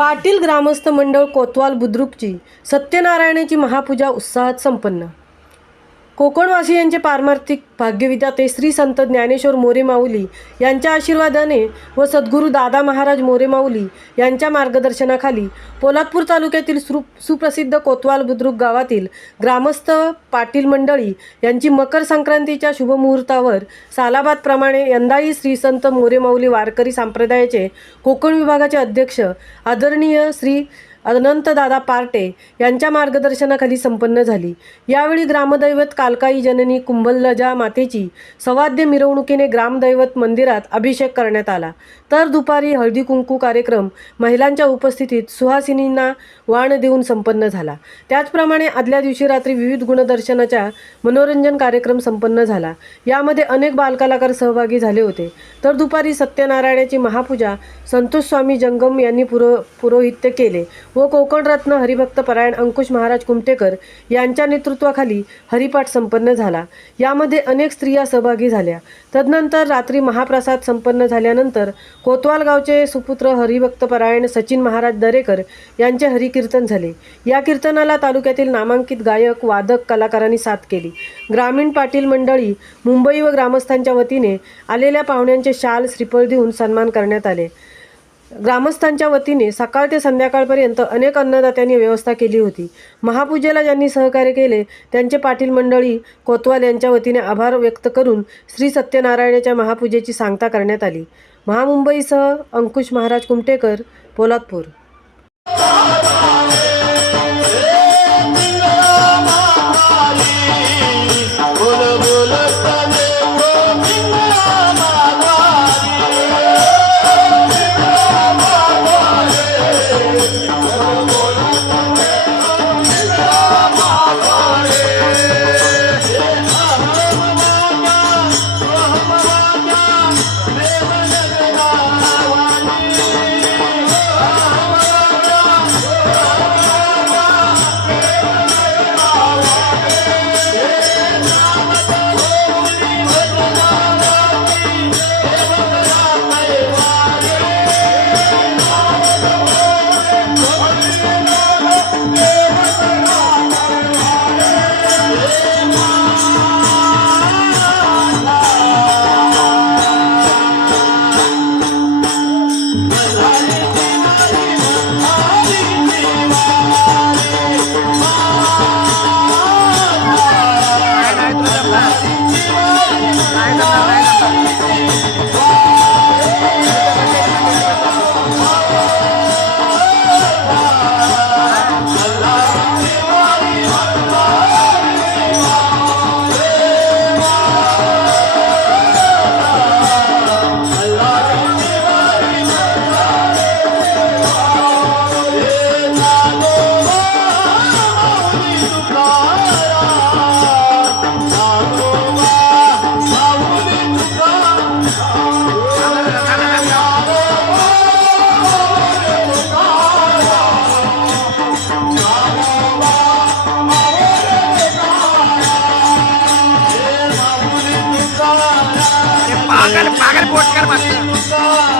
पाटील ग्रामस्थ मंडळ कोतवाल बुद्रुकची सत्यनारायणाची महापूजा उत्साहात संपन्न। कोकणवासियांचे पारमार्थिक भाग्यविधाते श्री संत ज्ञानेश्वर मोरे माऊली यांच्या आशीर्वादाने व सद्गुरू दादा महाराज मोरे माऊली यांच्या मार्गदर्शनाखाली पोलादपूर तालुक्यातील सुप्रसिद्ध कोतवाल बुद्रुक गावातील ग्रामस्थ पाटील मंडळी यांची मकर संक्रांतीच्या शुभमुहूर्तावर सालाबादप्रमाणे यंदाही श्री संत मोरे माऊली वारकरी संप्रदायाचे कोकण विभागाचे अध्यक्ष आदरणीय श्री अनंतदादा पार्टे यांच्या मार्गदर्शनाखाली संपन्न झाली। यावेळी ग्रामदैवत कालकाई जननी कुंभलजा मातेची सवाद्य मिरवणुकीने ग्रामदैवत मंदिरात अभिषेक करण्यात आला। तर दुपारी हळदी कुंकू कार्यक्रम महिलांच्या उपस्थितीत सुहासिनींना वाण देऊन संपन्न झाला। त्याचप्रमाणे आदल्या दिवशी रात्री विविध गुणदर्शनाच्या मनोरंजन कार्यक्रम संपन्न झाला। यामध्ये अनेक बालकलाकार सहभागी झाले होते। तर दुपारी सत्यनारायणाची महापूजा संतोष स्वामी जंगम यांनी पुरोहित्य केले व कोकण रत्न हरिभक्त परायण अंकुश महाराज कुमटेकर यांच्या नेतृत्वाखाली हरिपाठ संपन्न झाला। यामध्ये अनेक स्त्रिया सहभागी झाल्या। तदनंतर रात्री महाप्रसाद संपन्न झाल्यानंतर कोतवाल गावचे सुपुत्र हरिभक्त परायण सचिन महाराज दरेकर यांचे हरिकीर्तन झाले। या कीर्तनाला तालुक्यातील नामांकित गायक वादक कलाकारांनी साथ केली। ग्रामीण पाटील मंडळी मुंबई व ग्रामस्थांच्या वतीने आलेल्या पाहुण्यांचे शाल श्रीफळ देऊन सन्मान करण्यात आले। ग्रामस्थांच्या वतीने सकाळ ते संध्याकाळपर्यंत अनेक अन्नदात्यांनी व्यवस्था केली होती। महापूजेला ज्यांनी सहकार्य केले त्यांचे पाटील मंडळी कोतवाल यांच्या वतीने आभार व्यक्त करून श्री सत्यनारायणाच्या महापूजेची सांगता करण्यात आली। महामुंबईसह अंकुश महाराज कुमटेकर, पोलादपूर। पागल पोट कर मस्त।